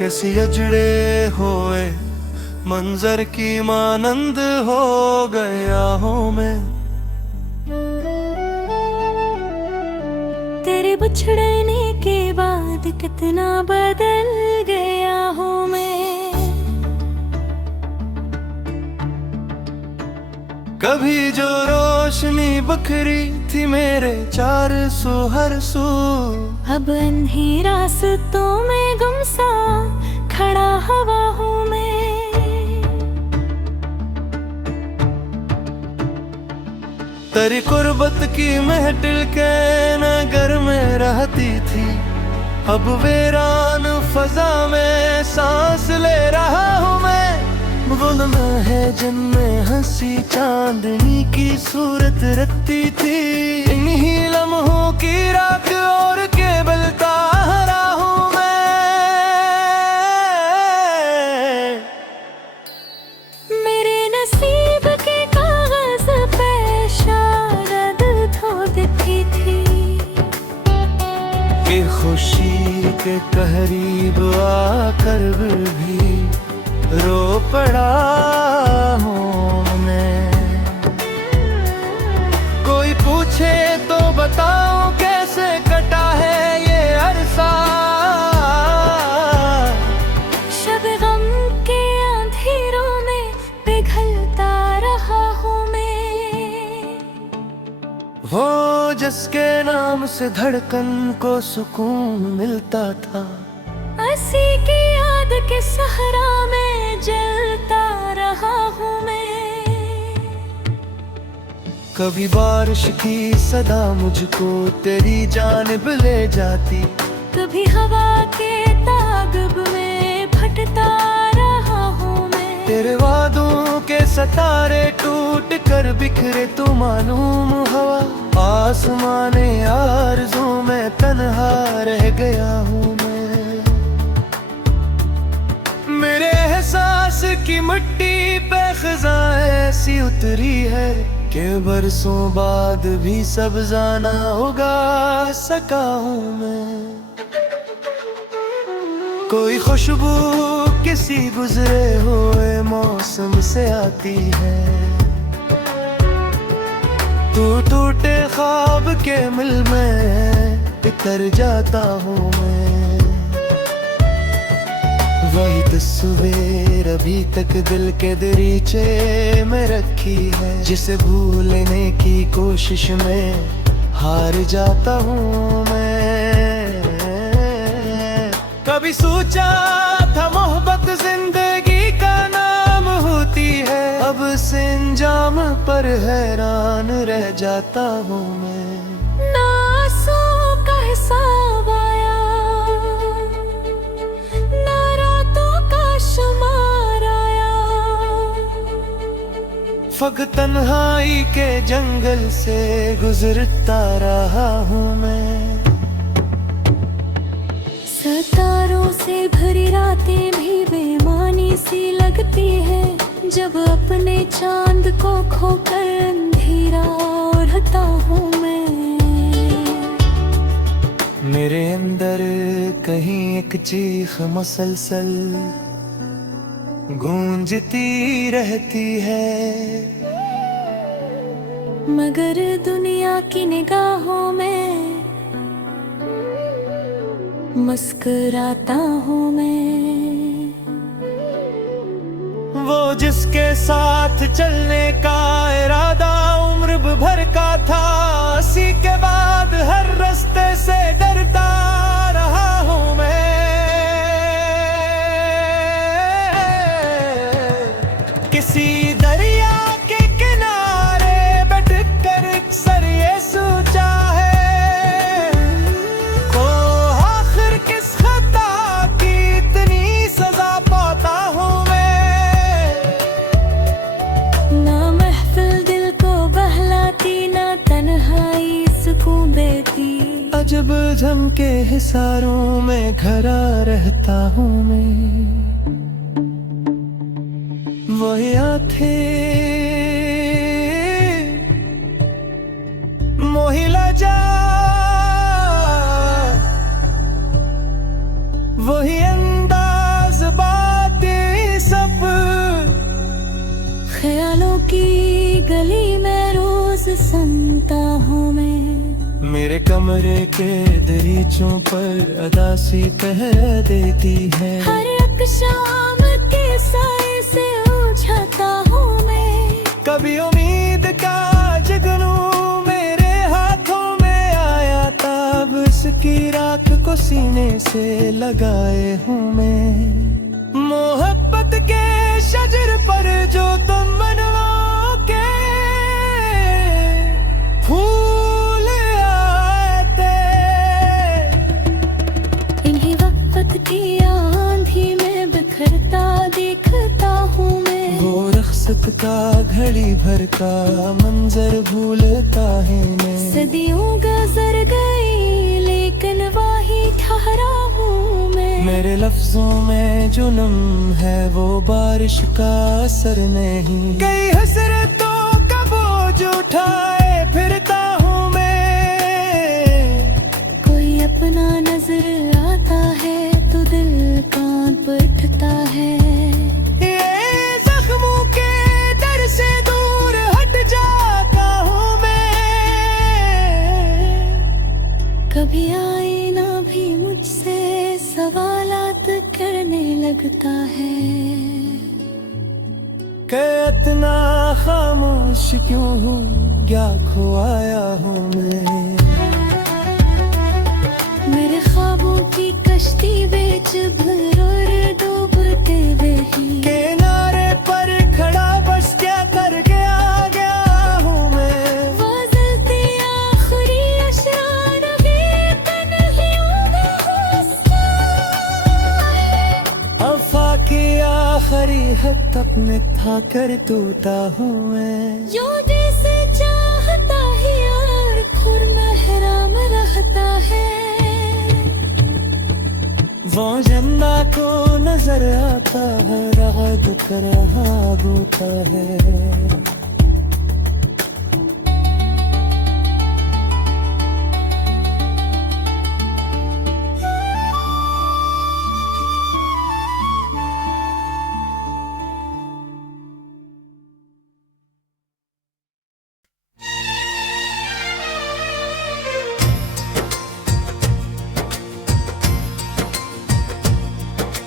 कैसी अजड़े होए मंजर की मानंद हो गया हूँ मैं। तेरे बिछड़ने के बाद कितना बदल गया हूँ मैं। कभी जो रोशनी बखरी थी मेरे चार सू हर सू, अब अंधेरा रास्तों में गुमसा खड़ा हवा हूँ मैं। तेरी कुर्बत की महफिल के नगर में रहती थी, अब वीरान फजा में सांस ले रहा हूँ मैं। गुल है जिनमें हंसी चांदनी की सूरत रखती थी, इन्हीं लम्हों की राख और केवलता रहा हूँ मैं। मेरे नसीब के कागज पे शायद धो देती थी कि खुशी के करीब आकर भी रो पड़ा हूँ मैं। कोई पूछे तो बताऊं कैसे कटा है ये अरसा, शब गम के अंधेरों में पिघलता रहा हूँ मैं। वो जिसके नाम से धड़कन को सुकून मिलता था, हंसी की याद के सहरा में जलता रहा हूँ मैं। कभी बारिश की सदा मुझको तेरी जानिब ले जाती, कभी हवा के तागब में फटता रहा हूँ मैं। तेरे वादों के सितारे टूट कर बिखरे तो मालूम हवा, आसमाने आरज़ू में तन्हा रह गया हूँ मैं। मेरे एहसास की मिट्टी पे खज़ां ऐसी उतरी है कि बरसों बाद भी सब्ज़ाना उगा सका हूँ मैं। कोई खुशबू किसी गुजरे हुए मौसम से आती है, तू टूटे ख्वाब के मिल में बिखर जाता हूँ मैं। वही तस्वीर अभी तक दिल के दरीचे में रखी है, जिसे भूलने की कोशिश में हार जाता हूँ मैं। कभी सोचा था मोहब्बत जिंदगी का नाम होती है, अब इस इंजाम पर हैरान रह जाता हूँ मैं। ना आंसू का हिसाब आया, ना रातों का शुमार आया, फक तन्हाई के जंगल से गुजरता रहा हूँ मैं। सितारों से भरी रातें भी बेमानी सी लगती है, जब अपने चांद को खोकर अंधेरा ओढ़ता हूँ मैं। मेरे अंदर कहीं एक चीख मुसलसल गूंजती रहती है, मगर दुनिया की निगाहों में मुस्कुराता हूँ मैं। वो जिसके साथ चलने का इरादा उम्र भर का था, उसी के बाद हर रास्ते से डरता रहा हूँ मैं। किसी दरिया के किनारे बैठकर अक्सर ये सोचा है, तो आखिर किस खता की इतनी सजा पाता हूँ मैं। ना महफिल दिल को बहलाती, ना तन्हाई सुकून देती, अजब झमके हिसारों में घरा रहता हूँ मैं। वही आथे मोहिला जा, वही अंदाज जज्बाती सब। ख्यालों की गली में रोज सुनता हूँ मैं, मेरे कमरे के दरीचों पर अदासी पहरा देती है। हर एक शाम के साए से उलझता हूँ मैं। कभी उम्मीद का जुगनू मेरे हाथों में आया था, अब इसकी राख को सीने से लगाए हूँ मैं। मोहब्बत के शजर पर जो तुम मनवा के फूल आए थे, इन्हीं वक्त की आंधी में बिखरता देखता हूँ मैं। वो रख्सत का घड़ी भर का मंजर भूलता है मैं। सदियों गुजर गई लेकिन वही ठहरा हूँ मैं। मेरे लफ्जों में जो नम है वो बारिश का असर नहीं। कई हसरतों का बोझ उठाए फिरता हूँ मैं। कोई अपना नजर आता है तो दिल कांप उठता है। ये जख्मों के दर से दूर हट जाता हूँ मैं। कभी आईना भी मुझसे सवालात करने लगता है। कि इतना खामोश क्यों हूँ, क्या खोया हूँ मैं। मेरे ख्वाबों की कश्ती बेच भर और डूबते वही। किनारे पर खड़ा बस क्या करके आ गया हूँ मैं। वाज़लती आखिरी अशरार भी तन्हाइयों का हिस्सा है। वफा की आखिरी हद अपने था कर टूटा हूँ मैं। जो जैसे चाहता ही यार खुर महराम रहता है। वो जन्ना को नजर आता है, रात कर रहा होता है।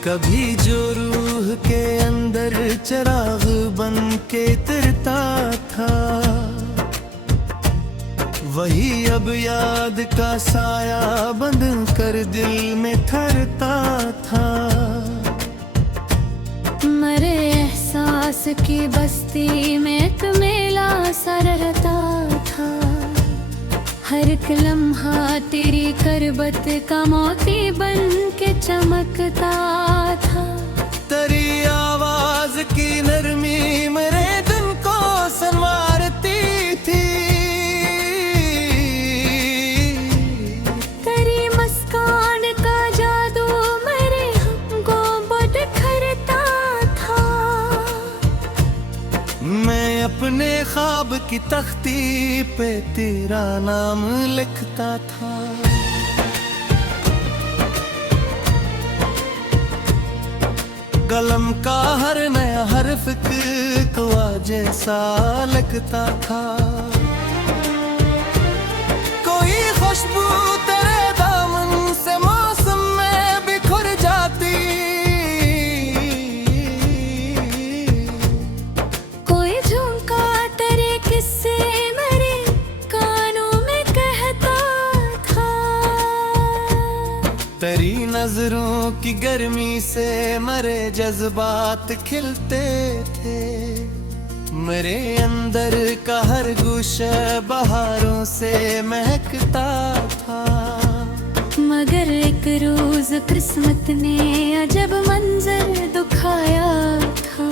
कभी जो रूह के अंदर चिराग बन के तिरता था, वही अब याद का साया बंद कर दिल में ठहरता था। मरे एहसास की बस्ती में एक मेला सा रहता था। हर एक लम्हा तेरी करबत का मोती बन के चमकता था। तेरी आवाज की नरमी मेरे दिल को संवारती थी। तेरी मुस्कान का जादू मेरे हमको बिखरता था। मैं अपने ख्वाब की तख्ती पे तेरा नाम लिखता था। कलम का हर नया हर्फ को जैसा लगता था। कोई खुशबू तेरे दामन से मौसम में बिखर जाती। कोई झुमका तेरे किस्से मेरे कानों में कहता था। तेरी नजरों की गर्मी से मरे जज्बात खिलते थे। मेरे अंदर का हर गुस्सा बहारों से महकता था। मगर एक रोज किस्मत ने अजब मंजर दिखाया था।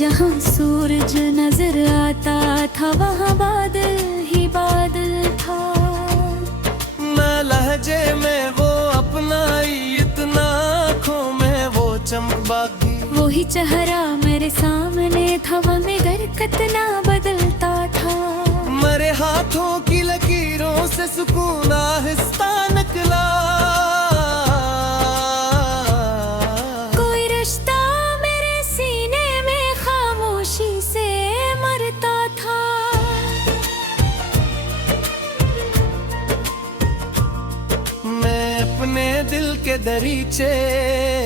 जहाँ सूरज नजर आता था वहाँ बादल ही बादल था। मैं लहजे में वो अपनाई इतना आँखों में वो चमक बाकी। वही चेहरा मेरे सामने था मगर कितना बदलता था। मरे हाथों की लकीरों से सुकून आहिस्ता निकला। दरीचे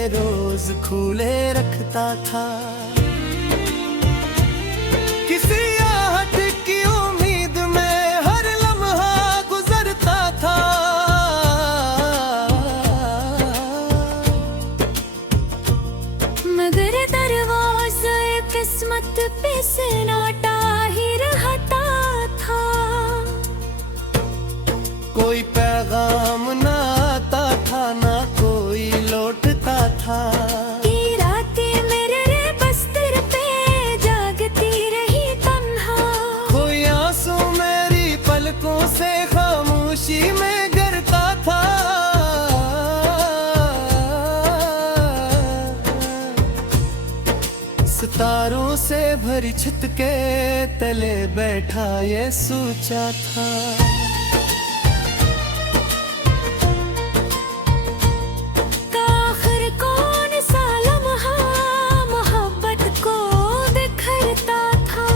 रोज खुले रखता था। किसी आहट की उम्मीद में हर लम्हा गुजरता था। मगर दरवाज़े किस्मत पे सन्नाटा ही रहता था। कोई पैगाम ना आता था, ना कोई लौटता था। ये रातें मेरे बस्तर पे जागती रही तन्हा। कोई आंसू मेरी पलकों से खामोशी में गिरता था। सितारों से भरी छत के तले बैठा ये सोचा था। आखिर कौन सा लम्हा मोहब्बत को बिखरता था।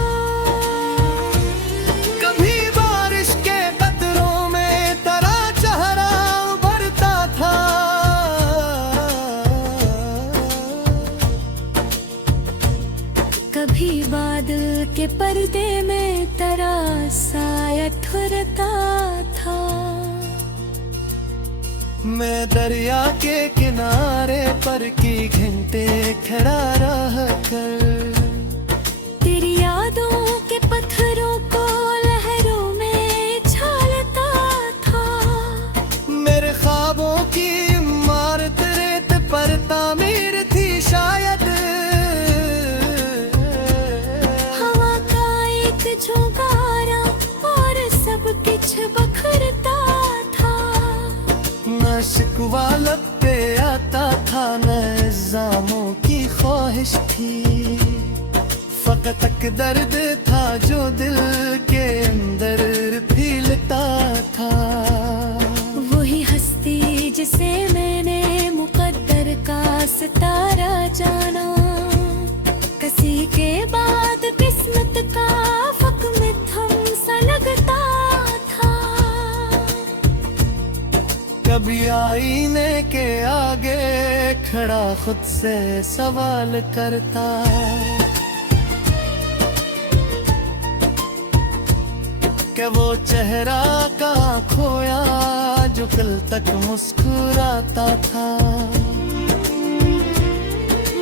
कभी बारिश के कतरों में तेरा चेहरा उभरता था। कभी बादल के पर्दे में तेरा साया ठुरता था। मैं दरिया के किनारे पर की घंटे खड़ा रह कर तेरी यादों के पत्थरों को लहरों में छालता था। मेरे ख्वाबों की इमारत रेत पर तामीर थी शायद। हवा का एक झोंकारा और सब कुछ बखरता था। न शिकवा लब पे आता था, न इल्जामों की ख्वाहिश थी। फकत एक दर्द था जो दिल के अंदर फीलता था। वही हस्ती जिसे मैंने मुकद्दर का सितारा जाना। किसी के बाद किस्मत का फक में थम सा लगता था। कभी आईने के आगे खड़ा खुद से सवाल करता। क्या वो चेहरा कहाँ खोया जो कल तक मुस्कुराता था।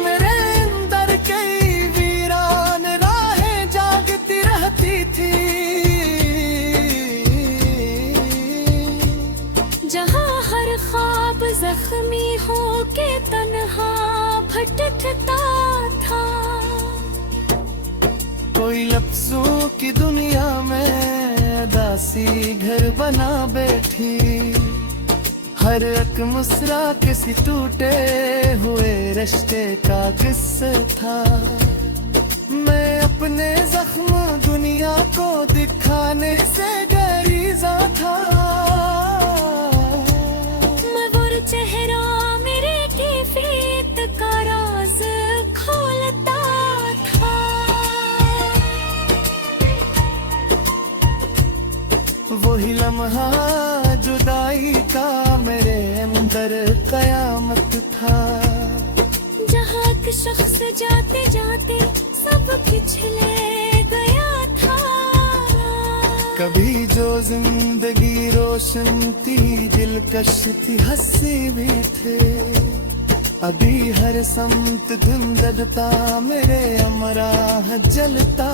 मेरे अंदर कई वीरान राहें जागती रहती थी। जहाँ हर ख्वाब जख्मी हो के तन्हा भटकता था। कोई लफ्जों की दुनिया में दासी घर बना बैठी। हर एक मुस्रा किसी टूटे हुए रिश्ते का किस्सा था। मैं अपने जख्म दुनिया को दिखाने से डरीजा था। मगर चेहरा मेरे कैफियत का राज खोलता था। वही लम्हा जुदाई का मेरे अंदर कयामत था। जहाँ एक शख्स जाते जाते सब कुछ ले गया था। कभी जो जिंदगी रोशन थी, दिलकश थी, हंसी भी थे। अभी हर समत धुंधलता मेरे अमराह जलता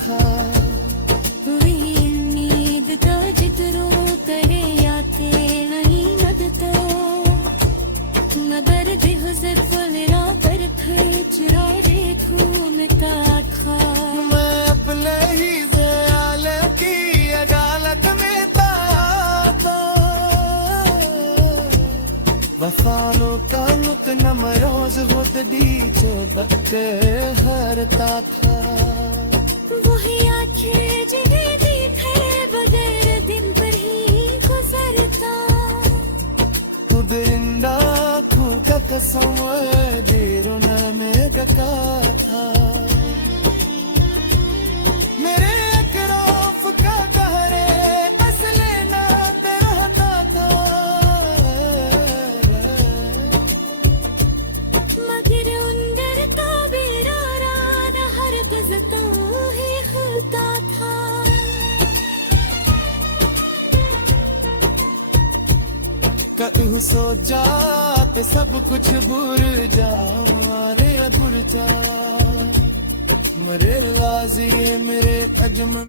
था। वही उम्मीद तो जितरो करे या के नहीं लगता। मगर बेहुजर फुलरा पर खचरा घूमता था। मैं अपने ही ख्याल की अदालत में था। वफालों का मुतनम रोज खुद दी चोदक हरता था। वही आंखें जिन्हें देखे बगैर दिन पर ही गुजरता। खुद इंदा खुद कसम देरों में कका था। मेरे अकराफ का कहरे असले ना रहता था। सो जाते सब कुछ भूल जा रे भूल जा मेरे राजी मेरे अजमन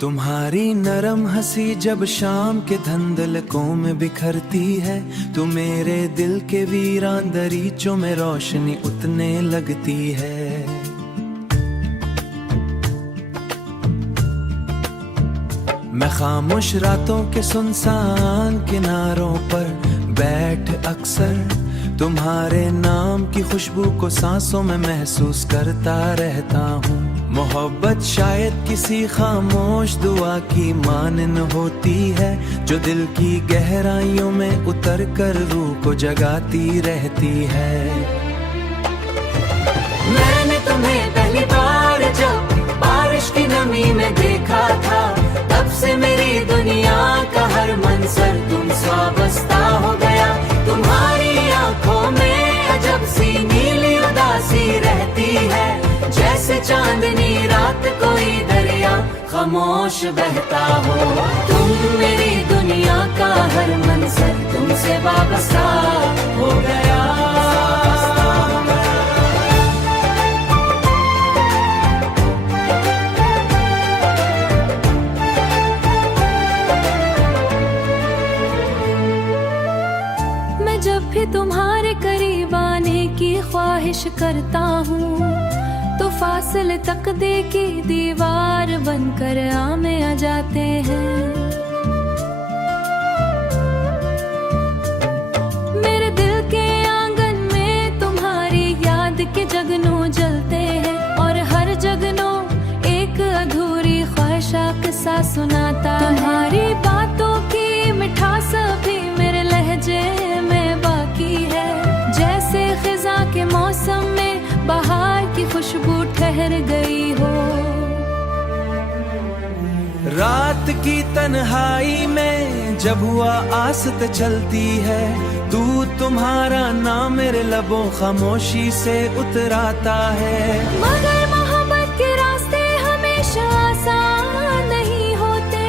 तुम्हारी नरम हंसी जब शाम के धंधलकों में बिखरती है तो मेरे दिल के वीरान दरीचों में रोशनी उतने लगती है। मैं खामोश रातों के सुनसान किनारों पर बैठ अक्सर तुम्हारे नाम की खुशबू को सांसों में महसूस करता रहता हूँ। मोहब्बत शायद किसी खामोश दुआ की मानन होती है जो दिल की गहराइयों में उतर कर रूह को जगाती रहती है। मैंने तुम्हें पहली बार जब बारिश की नमी में देखा था तब से मेरी दुनिया का हर मंजर तुमसे वाबस्ता हो गया। तुम्हारी आंखों में अजब सी नीली उदासी रहती है जैसे चांदनी रात कोई दरिया खामोश बहता हो। तुम मेरी दुनिया का हर मंजर तुमसे वाबस्ता हो गया। मैं जब भी तुम्हारे करीब आने की ख्वाहिश करता हूँ तो फासले तकदे की दीवार बनकर आमे आ जाते हैं। मेरे दिल के आंगन में तुम्हारी याद के जगनू जलते हैं और हर जगनू एक अधूरी ख्वाहिशा किस्सा सुनाता है। तुम्हारी बातों की मिठास भी मेरे लहजे में बाकी है जैसे खिजा के मौसम में बाहर की खुशबू ठहर गई हो। रात की तन्हाई में जब हुआ आसत चलती है तू तुम्हारा नाम मेरे लबों खामोशी से उतराता है। मगर मोहब्बत के रास्ते हमेशा आसान नहीं होते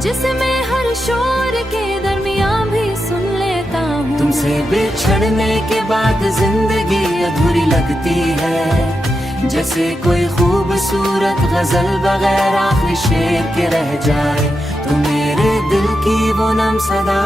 जिसमें हर शोर के दरमियान भी सुन लेता हूँ। तुमसे बिछड़ने के बाद जिंदगी अधूरी लगती है जैसे कोई खूबसूरत गजल बगैर आखिरी शेर के रह जाए। तो मेरे दिल की वो नम सदा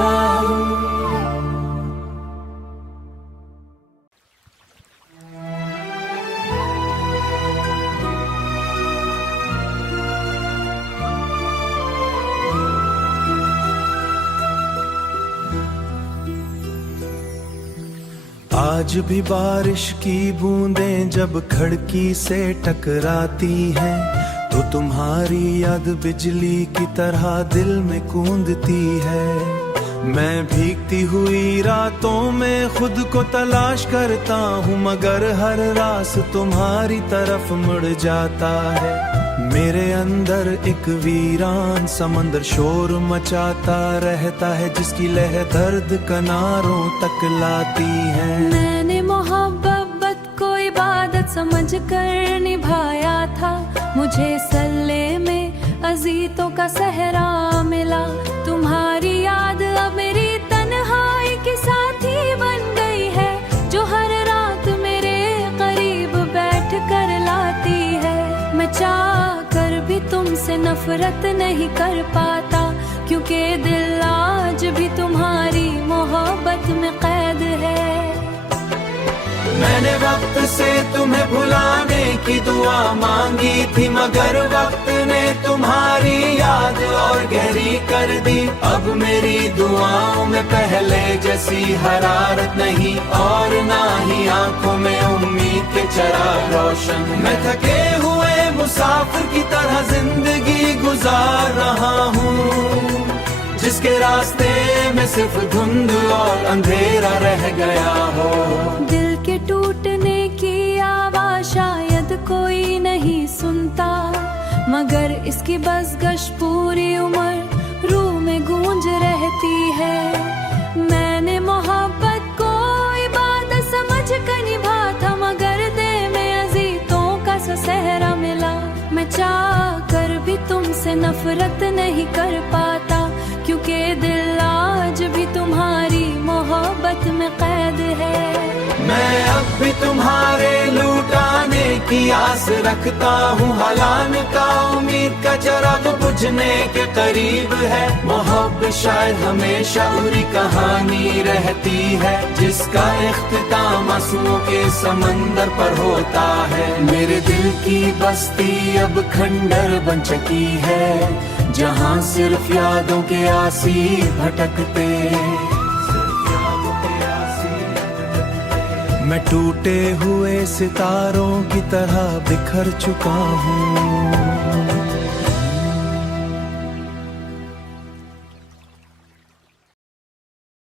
आज भी बारिश की बूंदें जब खिड़की से टकराती हैं तो तुम्हारी याद बिजली की तरह दिल में कूंदती है। मैं भीगती हुई रातों में खुद को तलाश करता हूँ मगर हर रास तुम्हारी तरफ मुड़ जाता है। मेरे अंदर एक वीरान समंदर शोर मचाता रहता है जिसकी लहर दर्द किनारों तक लाती है। मैंने मोहब्बत को इबादत समझ कर निभाया था मुझे सल्ले में अजीतों का सहरा मिला। तुम्हारी याद अब मेरी तन्हाई की साथी बन गई है जो हर रात मेरे करीब बैठ कर लाती है। मैं चाह कर भी तुमसे नफरत नहीं कर पाता क्योंकि दिल आज भी तुम्हारी मोहब्बत में कैद है। मैंने वक्त से तुम्हें भुलाने की दुआ मांगी थी मगर वक्त ने तुम्हारी याद और गहरी कर दी। अब मेरी दुआओं में पहले जैसी हरारत नहीं और ना ही आंखों में उम्मीद के चिराग रोशन। मैं थके हुए मुसाफिर की तरह जिंदगी गुजार रहा हूँ जिसके रास्ते में सिर्फ धुंध और अंधेरा रह गया हो। दिल के टूटने की आवाज शायद कोई नहीं सुनता मगर इसकी बसगश पूरी उम्र में गूंज रहती है। मैंने मोहब्बत को इबादत समझ कर निभा था, मगर दिल में अजीतों का सहरा मिला। मैं चाह कर भी तुमसे नफरत नहीं कर पाता, क्योंकि दिल आज भी तुम्हारी मोहब्बत में कैद है। मैं अब भी तुम्हारे लुटाने की आस रखता हूँ, हलान का उम्मीद का चिराग बुझने के करीब है। मोहब्बत शायद हमेशा पूरी कहानी रहती है, जिसका इख्तिताम आंसुओं के समंदर पर होता है। मेरे दिल की बस्ती अब खंडर बन चुकी है, जहाँ सिर्फ यादों के आसी भटकते। मैं टूटे हुए सितारों की तरह बिखर चुका हूँ।